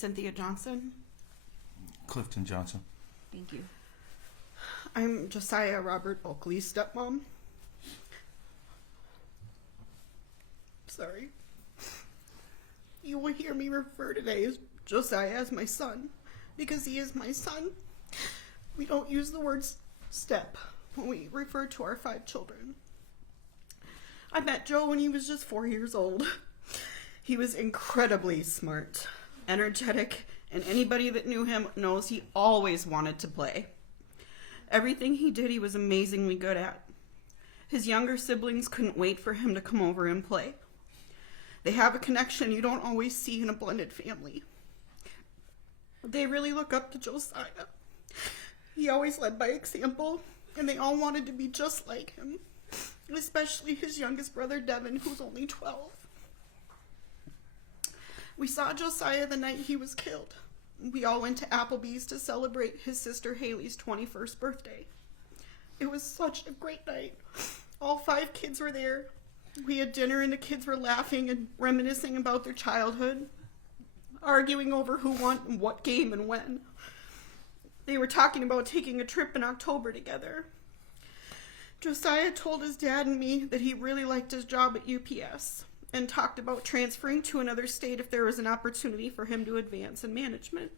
Cynthia Johnson. Clifton Johnson. Thank you. I'm Josiah Robert Oakley's stepmom. Sorry. You will hear me refer today as Josiah as my son, because he is my son. We don't use the word step when we refer to our 5 children. I met Joe when he was just 4 years old. He was incredibly smart, energetic, and anybody that knew him knows he always wanted to play. Everything he did, he was amazingly good at. His younger siblings couldn't wait for him to come over and play. They have a connection you don't always see in a blended family. They really look up to Josiah. He always led by example, and they all wanted to be just like him, especially his youngest brother, Devin, who's only 12. We saw Josiah the night he was killed. We all went to Applebee's to celebrate his sister Haley's 21st birthday. It was such a great night. All 5 kids were there. We had dinner and the kids were laughing and reminiscing about their childhood, arguing over who won and what game and when. They were talking about taking a trip in October together. Josiah told his dad and me that he really liked his job at UPS and talked about transferring to another state if there was an opportunity for him to advance in management.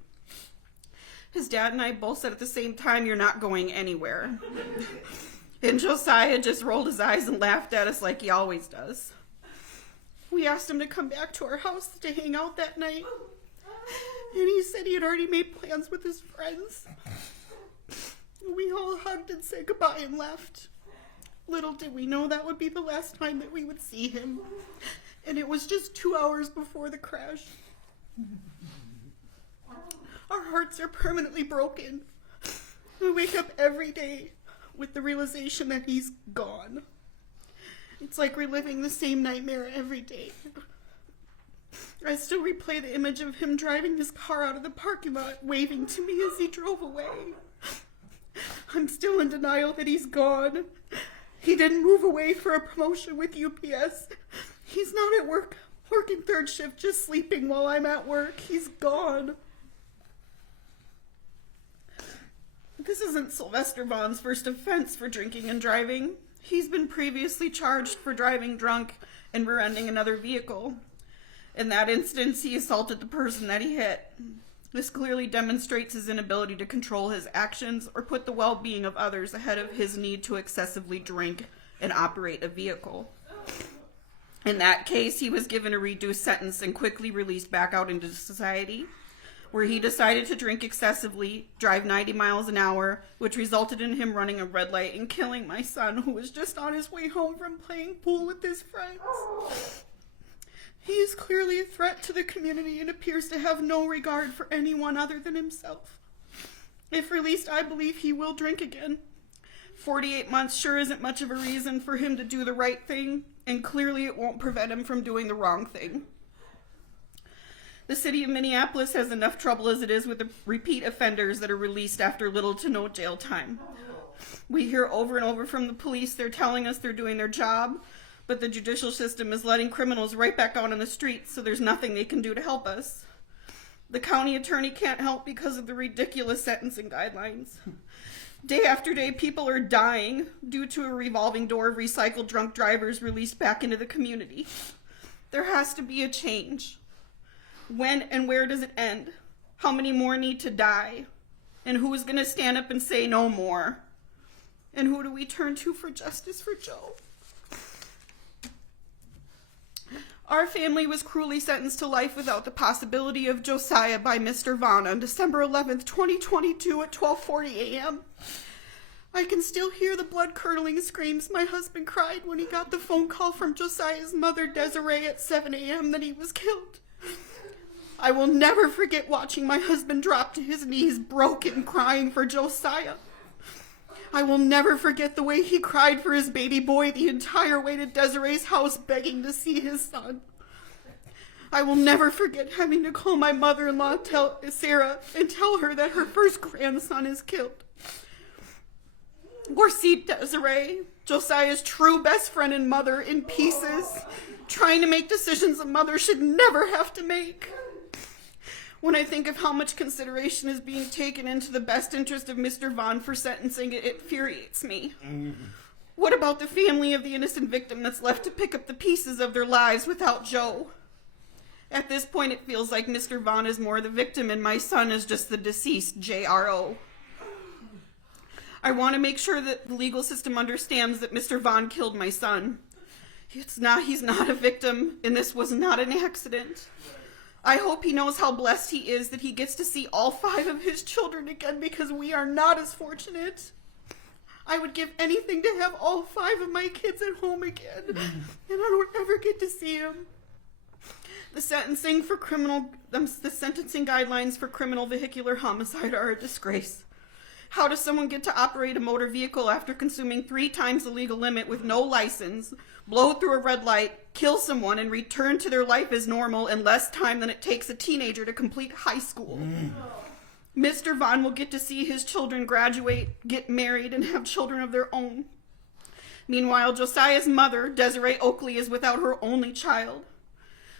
His dad and I both said at the same time, "You're not going anywhere." And Josiah just rolled his eyes and laughed at us like he always does. We asked him to come back to our house to hang out that night, and he said he had already made plans with his friends. We all hugged and said goodbye and left. Little did we know that would be the last time that we would see him, and it was just 2 hours before the crash. Our hearts are permanently broken. We wake up every day with the realization that he's gone. It's like reliving the same nightmare every day. I still replay the image of him driving his car out of the parking lot, waving to me as he drove away. I'm still in denial that he's gone. He didn't move away for a promotion with UPS. He's not at work, working 3rd shift, just sleeping while I'm at work. He's gone. This isn't Sylvester Vaughn's first offense for drinking and driving. He's been previously charged for driving drunk and rear-ending another vehicle. In that instance, he assaulted the person that he hit. This clearly demonstrates his inability to control his actions or put the well-being of others ahead of his need to excessively drink and operate a vehicle. In that case, he was given a reduced sentence and quickly released back out into society, where he decided to drink excessively, drive 90 miles an hour, which resulted in him running a red light and killing my son, who was just on his way home from playing pool with his friends. He is clearly a threat to the community and appears to have no regard for anyone other than himself. If released, I believe he will drink again. 48 months sure isn't much of a reason for him to do the right thing, and clearly it won't prevent him from doing the wrong thing. The city of Minneapolis has enough trouble as it is with the repeat offenders that are released after little to no jail time. We hear over and over from the police they're telling us they're doing their job, but the judicial system is letting criminals right back out on the streets, so there's nothing they can do to help us. The county attorney can't help because of the ridiculous sentencing guidelines. Day after day, people are dying due to a revolving door of recycled drunk drivers released back into the community. There has to be a change. When and where does it end? How many more need to die? And who is going to stand up and say no more? And who do we turn to for justice for Joe? Our family was cruelly sentenced to life without the possibility of Josiah by Mr. Vaughn on December 11th, 2022 at 12:40 a.m. I can still hear the blood-curdling screams my husband cried when he got the phone call from Josiah's mother, Desiree, at 7 a.m. that he was killed. I will never forget watching my husband drop to his knees, broken, crying for Josiah. I will never forget the way he cried for his baby boy the entire way to Desiree's house, begging to see his son. I will never forget having to call my mother-in-law, Sarah, and tell her that her first grandson is killed. Or see Desiree, Josiah's true best friend and mother, in pieces, trying to make decisions a mother should never have to make. When I think of how much consideration is being taken into the best interest of Mr. Vaughn for sentencing, it infuriates me. What about the family of the innocent victim that's left to pick up the pieces of their lives without Joe? At this point, it feels like Mr. Vaughn is more the victim and my son is just the deceased JRO. I want to make sure that the legal system understands that Mr. Vaughn killed my son. He's not a victim, and this was not an accident. I hope he knows how blessed he is that he gets to see all 5 of his children again, because we are not as fortunate. I would give anything to have all 5 of my kids at home again, and I don't ever get to see them. The sentencing guidelines for criminal vehicular homicide are a disgrace. How does someone get to operate a motor vehicle after consuming 3 times the legal limit with no license, blow through a red light, kill someone, and return to their life as normal in less time than it takes a teenager to complete high school? Mr. Vaughn will get to see his children graduate, get married, and have children of their own. Meanwhile, Josiah's mother, Desiree Oakley, is without her only child.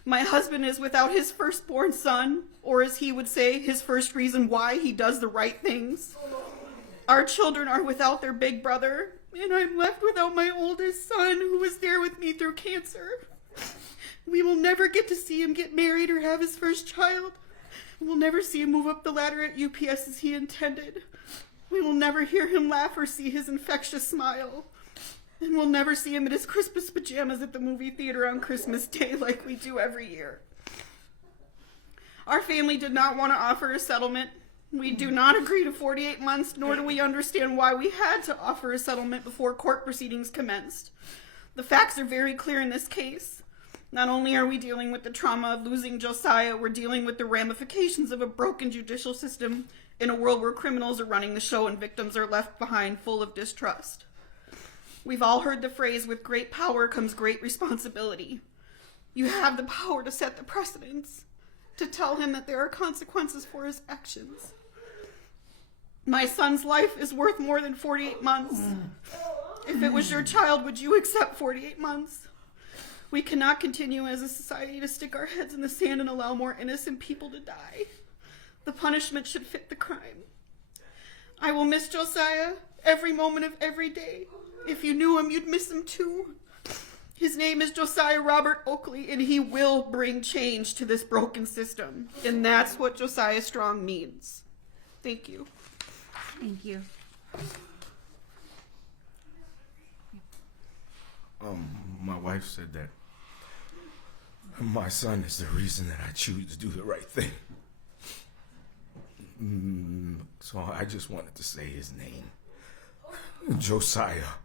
My husband is without his firstborn son, or as he would say, his first reason why he does the right things. Our children are without their big brother, and I'm left without my oldest son, who was there with me through cancer. We will never get to see him get married or have his first child. We'll never see him move up the ladder at UPS as he intended. We will never hear him laugh or see his infectious smile. And we'll never see him in his Christmas pajamas at the movie theater on Christmas Day like we do every year. Our family did not want to offer a settlement. We do not agree to 48 months, nor do we understand why we had to offer a settlement before court proceedings commenced. The facts are very clear in this case. Not only are we dealing with the trauma of losing Josiah, we're dealing with the ramifications of a broken judicial system in a world where criminals are running the show and victims are left behind full of distrust. We've all heard the phrase, with great power comes great responsibility. You have the power to set the precedents, to tell him that there are consequences for his actions. My son's life is worth more than 48 months. If it was your child, would you accept 48 months? We cannot continue as a society to stick our heads in the sand and allow more innocent people to die. The punishment should fit the crime. I will miss Josiah every moment of every day. If you knew him, you'd miss him too. His name is Josiah Robert Oakley, and he will bring change to this broken system. And that's what Josiah Strong means. Thank you. Thank you. My wife said that my son is the reason that I choose to do the right thing. So I just wanted to say his name. Josiah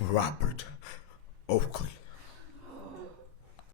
Robert Oakley.